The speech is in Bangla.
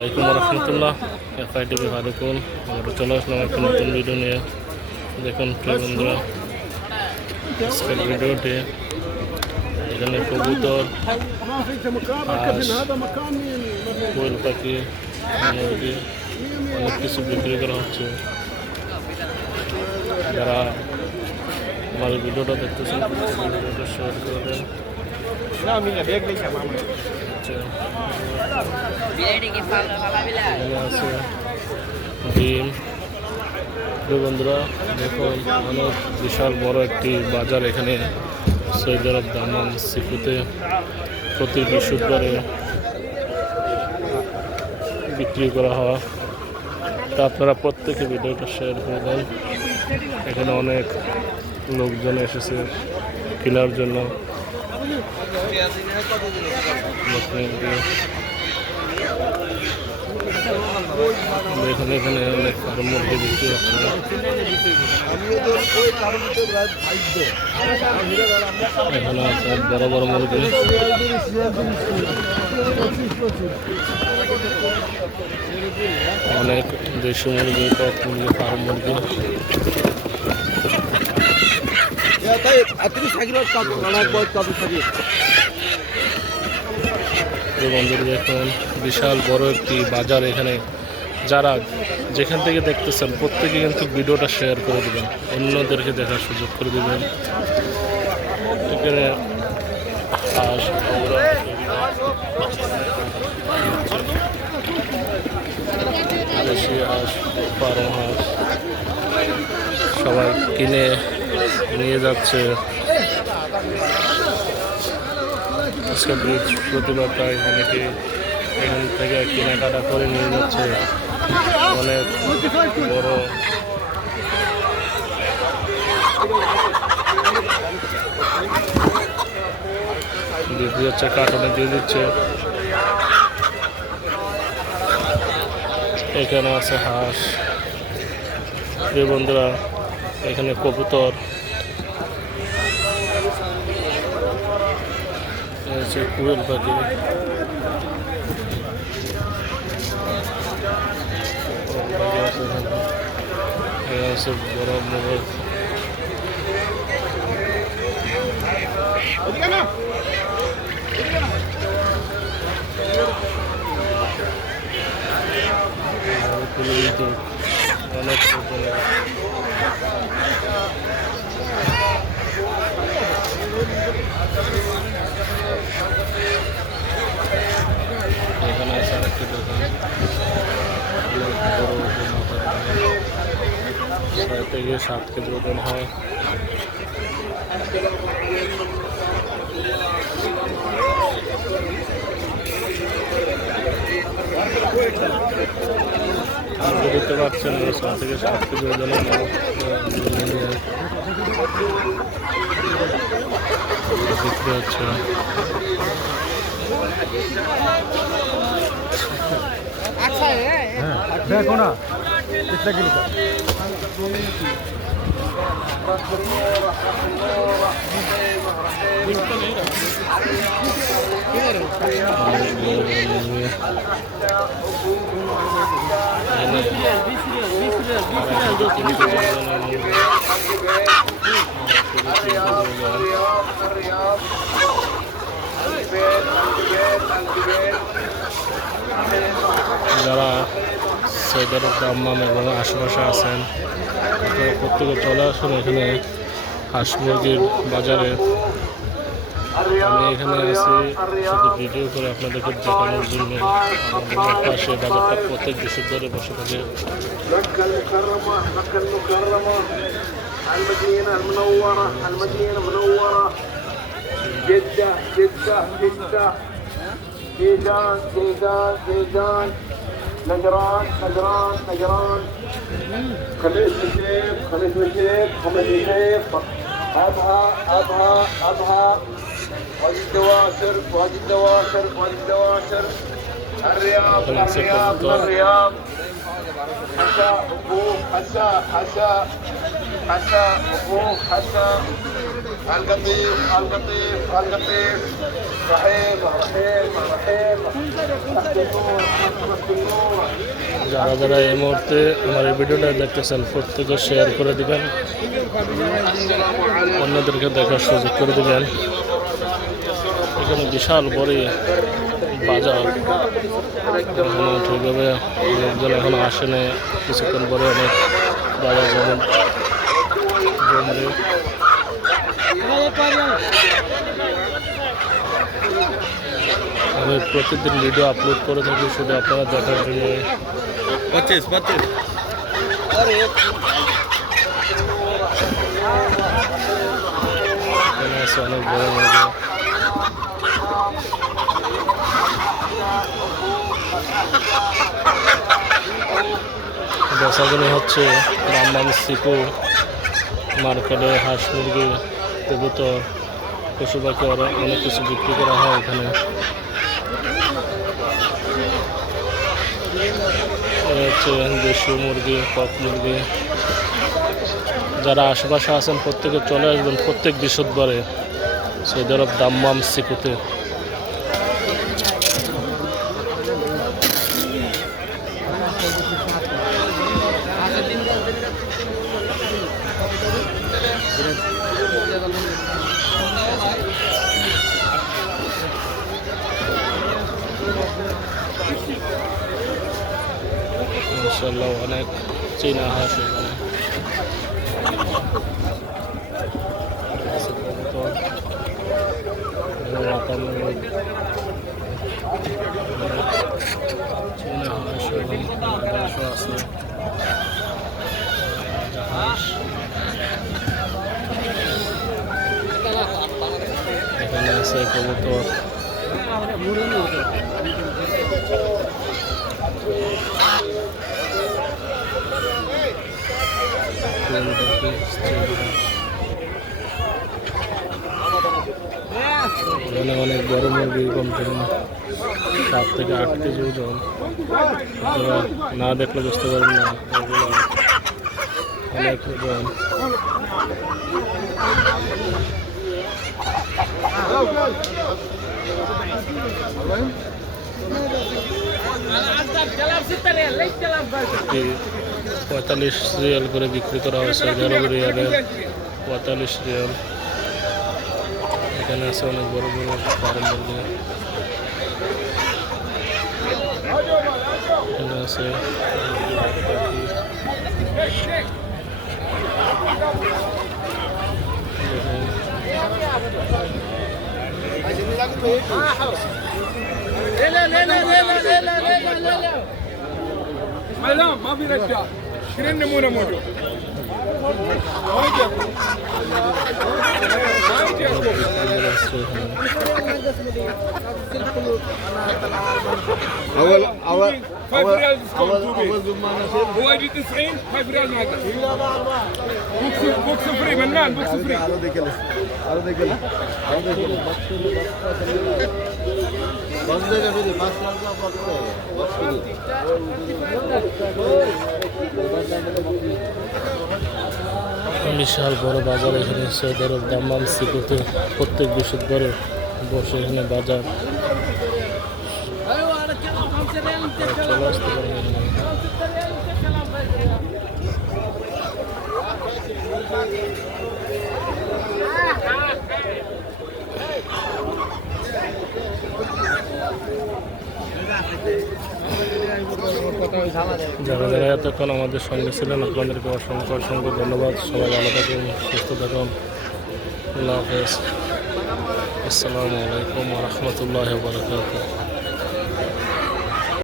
আসসালামাইকুম রহমতুল্লাহ এফআই টিভি ভারুকুল আমরা চলে আসলাম একটা নতুন ভিডিও নিয়ে। দেখুন প্রিয় বন্ধুরা, আজকের ভিডিওটি এখানে কবুতর কোয়েল পাখি, মুরগি, অনেক কিছু বিক্রি করা হচ্ছে। যারা আমার ভিডিওটা দেখতেছেন ভিডিওটা শেয়ার করে দেন। ডিম বন্ধুরা, দেখুন অনেক বিশাল বড় একটি বাজার এখানে সৌদি দামান সিকুতে প্রতি বৃহস্পতিবারে বিক্রি করা হয়। তা আপনারা প্রত্যেকে ভিডিওটা শেয়ার করে দেন। এখানে অনেক লোকজন এসেছে কেনার জন্য। দেখুন এখানে অনেক ফার্ম মুরগি বিক্রি হচ্ছে। এখানে আছে বড় বড় মুরগি। অনেক দেশি মুরগি মুরগি ফার্ম মুরগি। বিশাল বড় একটি বাজার এখানে। যারা যেখান থেকে দেখতেছেন, প্রত্যেকে কিন্তু ভিডিওটা শেয়ার করে দেবেন। অন্যদেরকে দেখার সুযোগ করে দেবেন। এখানে হাঁস হাঁস সবাই কিনে নিয়ে যাচ্ছে। আজকে বৃহস্পতিবার তাই অনেকে এখান থেকে কেনাকাটা করে নিয়ে যাচ্ছে। অনেক বড় বিক্রি হচ্ছে, কার্টনে দিয়ে দিচ্ছে। এখানে আছে হাঁস। প্রিয় বন্ধুরা, এখানে কবুতর। এ হচ্ছে কুয়েল পাখি পাখি আছে এখানে। এখানে আছে বড় মোবাইল অনেক লোকজন এখানে আছে আরেকটি দোকান অনেক বড় ওজন হয়। ছয় থেকে সাতকে প্রয়োজন হয় আর বুঝতে পারছেন সাত থেকে সাতকে প্রয়োজন বিক্রি হচ্ছে। হ্যাঁ, দেখো না। कितना किलो का যারা সৈদার দাম্মাম এবং আশেপাশে আছেন আপনারা প্রত্যেকে চলে আসুন এখানে হাঁস মুরগির বাজারে আমি এখানে আছি শুধু ভিডিও করে আপনাদেরকে দেখানোর জন্য আমার পাশে বাজারটা প্রত্যেক ডিসেম্বরে বসে থাকে مكة المكرمة مكة المكرمة المدينة المنورة المدينة المنورة جدة جدة جدة جيزان جيزان جيزان نجران نجران نجران. خميس الشيخ خميس الشيخ خميس الشيخ أبها أبها أبها. وادي الدواسر وادي الدواسر وادي الدواسر. الرياض الرياض الرياض. حساء وفوق حساء. حساء حساء وفوق حساء. القطيف القطيف القطيف رحيم رحيم رحيم تحت النور تحت النور যারা যারা এই মুহূর্তে আমার এই ভিডিওটা দেখতেছেন প্রত্যেকে শেয়ার করে দিবেন অন্যদেরকে দেখার সুযোগ করে দিবেন এখানে বিশাল বড় বাজার এখনো ঠিকভাবে লোকজন এখনো আসেনি কিছুক্ষণ পরে অনেক বাজার যেমন জমবে আমি প্রতিদিন ভিডিও আপলোড করে থাকি শুধু আপনারা দেখার জন্য। পঁচিশ পঁচিশ। অনেক বড় হচ্ছে রামবাম সিকো মার্কেটে হাঁস মুরগি। কবুতর পশু পাখি অনেক কিছু বিক্রি করা হয় এখানে। হচ্ছে দেশীয় মুরগি কক মুরগি। যারা আশেপাশে আছেন, প্রত্যেকে চলে আসবেন প্রত্যেক বৃহস্পতিবারে সৌদি আরব দাম্মাম সিকুতে। ইনশাল্লাহ অনেক চীনা হাঁস এখানে আছে কবুতর, এবং মাতামুরগ, চীনা হাঁস এবং হাঁসও আছে হাঁস এখানে আছে কবুতর পাখি, স্ত্রী হাঁস। এখানে অনেক বড় মুরগি কমসে কম সাত থেকে আট কেজি ওজন। না দেখলে বুঝতে পারবেন না অনেক ওজন। পঁয়তাল্লিশ রিয়াল করে বিক্রি করা হয় সৌদি আরব রিয়ালে পঁয়তাল্লিশ রিয়াল। এখানে আছে অনেক বড় বড় ফার্ম মুরগি এখানে আছে দেখুন, لا لا لا لا لا لا لا لا لا لا لا لا لا لا لا لا لا اول اول اول اول لا لا لا لا لا لا لا لا لا لا لا لا لا আরও দেখে নে, আরও দেখে নে, আরও দেখে নে। বাস দেখে ফেলি, বাস লাগলে আপনার বাস বিশাল বড় বাজার এখানে সৌদি আরব দাম্মাম সিকুতে প্রত্যেক বৃহস্পতিবারে বসে এখানে বাজার চলে আসতে। যারা যারা এতক্ষণ আমাদের সঙ্গে ছিলেন, আপনাদেরকে অসংখ্য অসংখ্য ধন্যবাদ। সবাই ভালো থাকুন, সুস্থ থাকুন। আল্লাহ হাফেজ। আসসালামু আলাইকুম রহমতুল্লাহ বারকাতুহ।